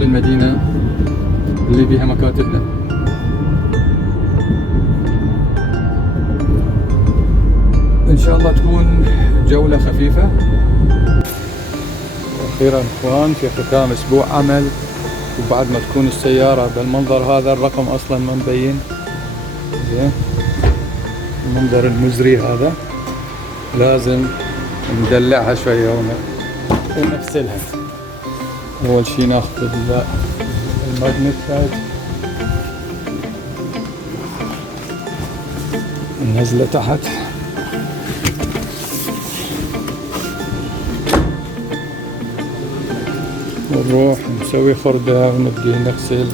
كل المدينة اللي بيها مكاتبنا. إن شاء الله تكون جولة خفيفة. أخيرا إخوان في ختام أسبوع عمل، وبعد ما تكون السيارة بالمنظر هذا، الرقم أصلا ما مبين زين، المنظر المزري هذا، لازم ندلعها شوية ونغسلها. أول شي ناخذ الماجنت تاج، ننزله تحت، ونروح نسوي خردة ونبدي نغسل.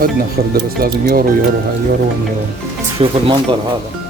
عندنا خردة بس لازم يورو هاي يورو ونيورو. شوف المنظر هذا.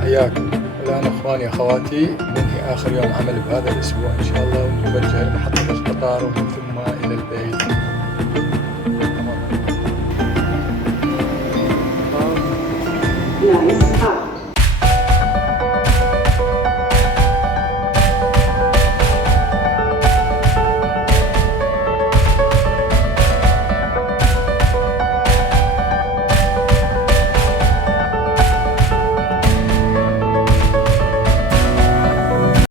حياكم. الآن اخواني اخواتي ننهي اخر يوم عمل بهذا الاسبوع ان شاء الله، ونتوجه لمحطة القطار ومن ثم الى البيت.